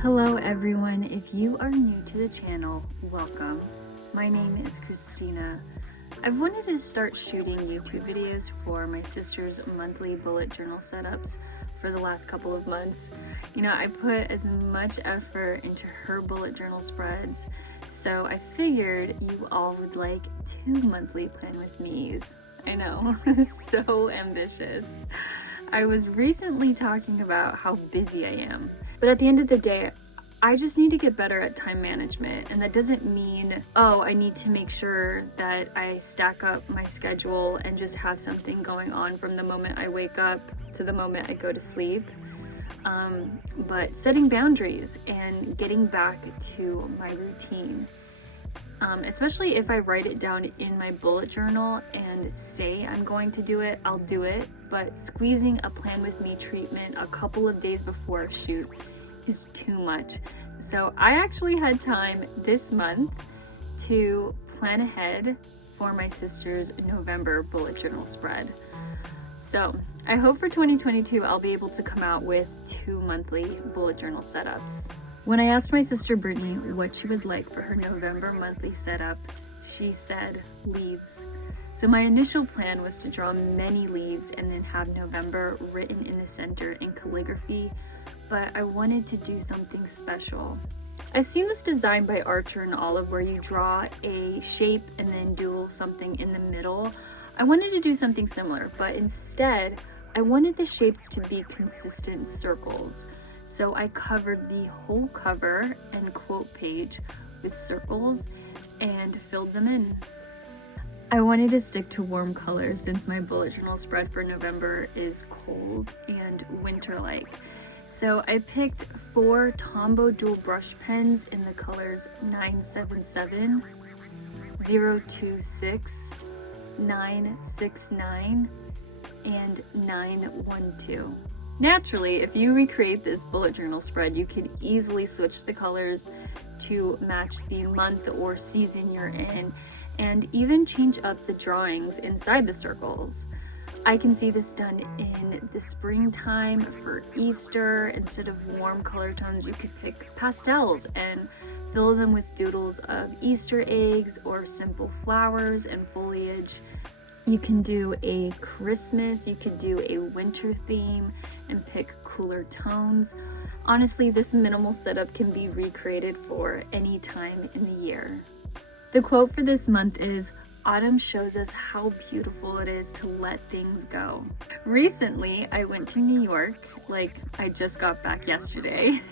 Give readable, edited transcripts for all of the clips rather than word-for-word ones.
Hello everyone, if you are new to the channel, welcome. My name is Christina. I've wanted to start shooting YouTube videos for my sister's monthly bullet journal setups for the last couple of months. You know, I put as much effort into her bullet journal spreads, so I figured you all would like 2 monthly plan with me's. I know, so ambitious. I was recently talking about how busy I am. But at the end of the day, I just need to get better at time management. And that doesn't mean, oh, I need to make sure that I stack up my schedule and just have something going on from the moment I wake up to the moment I go to sleep. But setting boundaries and getting back to my routine. Especially if I write it down in my bullet journal and say I'm going to do it, I'll do it. But squeezing a plan with me treatment a couple of days before a shoot is too much. So I actually had time this month to plan ahead for my sister's November bullet journal spread. So I hope for 2022 I'll be able to come out with 2 monthly bullet journal setups. When I asked my sister Brittany what she would like for her November monthly setup, she said leaves. So my initial plan was to draw many leaves and then have November written in the center in calligraphy, but I wanted to do something special. I've seen this design by Archer and Olive where you draw a shape and then doodle something in the middle. I wanted to do something similar, but instead I wanted the shapes to be consistent circles. So I covered the whole cover and quote page with circles and filled them in. I wanted to stick to warm colors since my bullet journal spread for November is cold and winter-like. So I picked 4 Tombow dual brush pens in the colors 977, 026, 969, and 912. Naturally, if you recreate this bullet journal spread, you could easily switch the colors to match the month or season you're in, and even change up the drawings inside the circles. I can see this done in the springtime for Easter. Instead of warm color tones, you could pick pastels and fill them with doodles of Easter eggs or simple flowers and foliage. You can do a Christmas, you could do a winter theme and pick cooler tones. Honestly, this minimal setup can be recreated for any time in the year. The quote for this month is, "Autumn shows us how beautiful it is to let things go." Recently, I went to New York, like I just got back yesterday.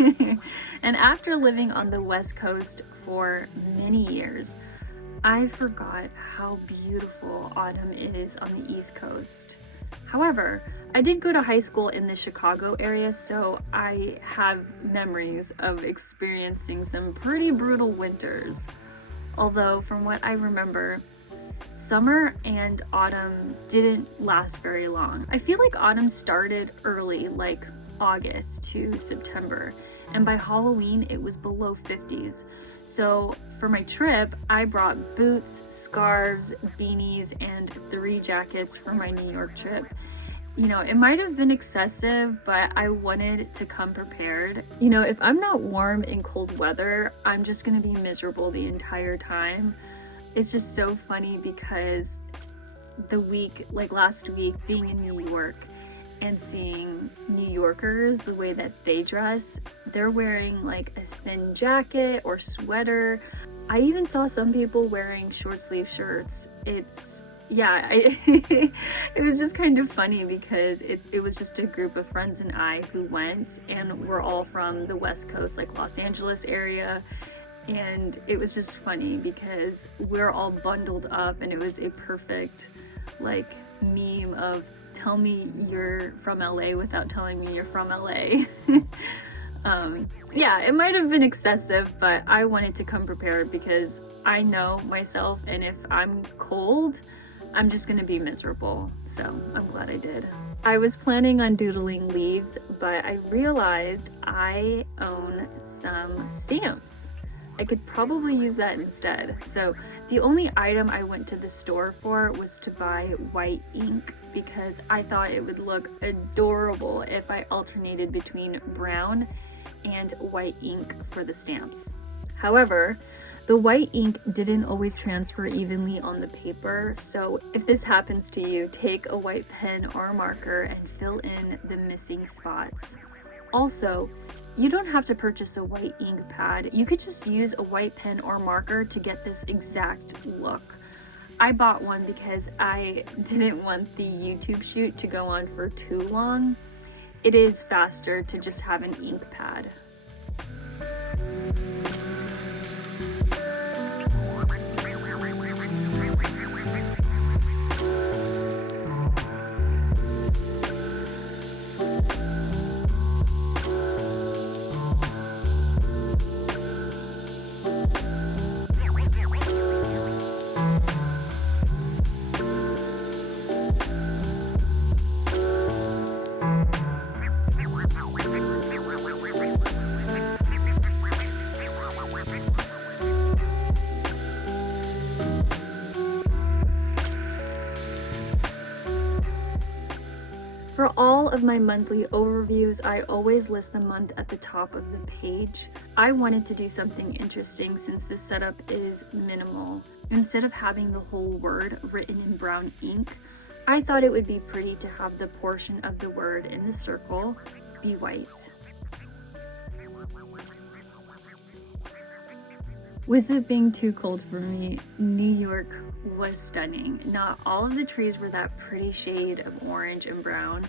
And after living on the West Coast for many years, I forgot how beautiful autumn is on the East Coast. However, I did go to high school in the Chicago area, so I have memories of experiencing some pretty brutal winters. Although, from what I remember, summer and autumn didn't last very long. I feel like autumn started early, like August to September, and by Halloween it was below 50s. So for my trip, I brought boots, scarves, beanies, and 3 jackets for my New York trip. You know, it might have been excessive, but I wanted to come prepared. You know, if I'm not warm in cold weather, I'm just gonna be miserable the entire time. It's just so funny because the week, like last week, being in New York and seeing New Yorkers, the way that they dress, they're wearing like a thin jacket or sweater. I even saw some people wearing short sleeve shirts. It was just kind of funny because it was just a group of friends and I who went, and we're all from the West Coast, like Los Angeles area. And it was just funny because we're all bundled up, and it was a perfect like meme of tell me you're from LA without telling me you're from LA. Yeah, it might have been excessive, but I wanted to come prepared because I know myself, and if I'm cold, I'm just gonna be miserable. So I'm glad I did. I was planning on doodling leaves, but I realized I own some stamps. I could probably use that instead. So the only item I went to the store for was to buy white ink because I thought it would look adorable if I alternated between brown and white ink for the stamps. However, the white ink didn't always transfer evenly on the paper, so if this happens to you, take a white pen or marker and fill in the missing spots. Also, you don't have to purchase a white ink pad. You could just use a white pen or marker to get this exact look. I bought one because I didn't want the YouTube shoot to go on for too long. It is faster to just have an ink pad. For all of my monthly overviews, I always list the month at the top of the page. I wanted to do something interesting since this setup is minimal. Instead of having the whole word written in brown ink, I thought it would be pretty to have the portion of the word in the circle be white. With it being too cold for me, New York was stunning. Not all of the trees were that pretty shade of orange and brown,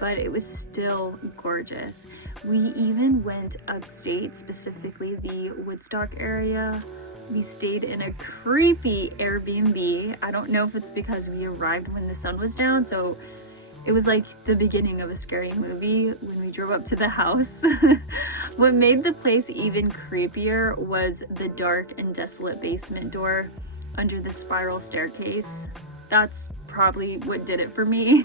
but it was still gorgeous. We even went upstate, specifically the Woodstock area. We stayed in a creepy Airbnb. I don't know if it's because we arrived when the sun was down, so it was like the beginning of a scary movie when we drove up to the house. What made the place even creepier was the dark and desolate basement door under the spiral staircase. That's probably what did it for me.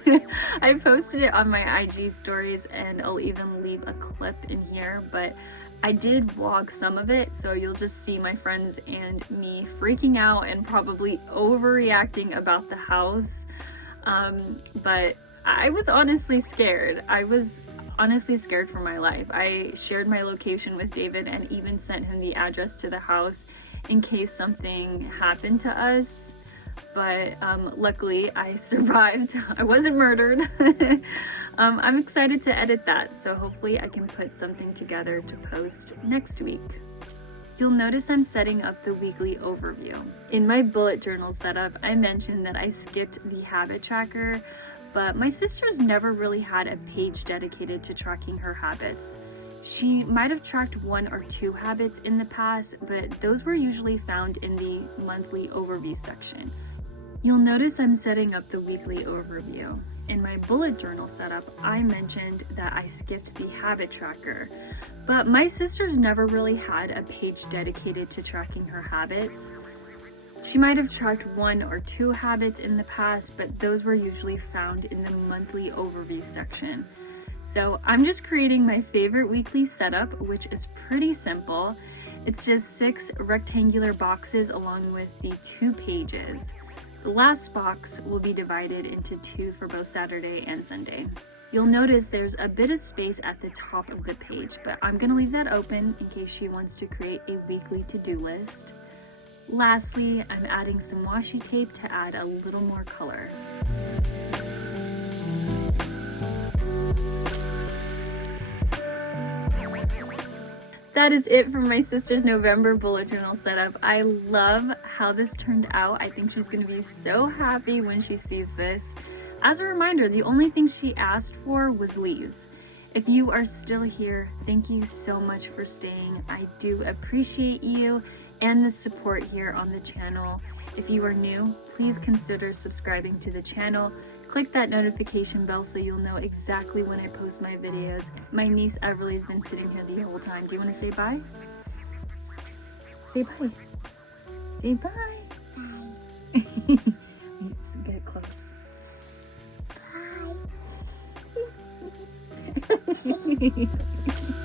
I posted it on my IG stories and I'll even leave a clip in here, but I did vlog some of it, so you'll just see my friends and me freaking out and probably overreacting about the house. But I was honestly scared. I was honestly scared for my life. I shared my location with David and even sent him the address to the house in case something happened to us. But luckily I survived. I wasn't murdered. I'm excited to edit that, so hopefully I can put something together to post next week. You'll notice I'm setting up the weekly overview. In my bullet journal setup, I mentioned that I skipped the habit tracker, but my sister's never really had a page dedicated to tracking her habits. She might have tracked 1 or 2 habits in the past, but those were usually found in the monthly overview section. You'll notice I'm setting up the weekly overview. In my bullet journal setup, I mentioned that I skipped the habit tracker, but my sister's never really had a page dedicated to tracking her habits. She might have tracked 1 or 2 habits in the past, but those were usually found in the monthly overview section. So I'm just creating my favorite weekly setup, which is pretty simple. It's just 6 rectangular boxes along with the 2 pages. The last box will be divided into 2 for both Saturday and Sunday. You'll notice there's a bit of space at the top of the page, but I'm gonna leave that open in case she wants to create a weekly to-do list. Lastly, I'm adding some washi tape to add a little more color. That is it for my sister's November bullet journal setup. I love how this turned out. I think she's gonna be so happy when she sees this. As a reminder, the only thing she asked for was leaves. If you are still here, thank you so much for staying. I do appreciate you and the support here on the channel. If you are new, please consider subscribing to the channel. Click that notification bell so you'll know exactly when I post my videos. My niece Everly's been sitting here the whole time. Do you want to say bye? Say bye. Say bye. Bye. Let's get close. Bye.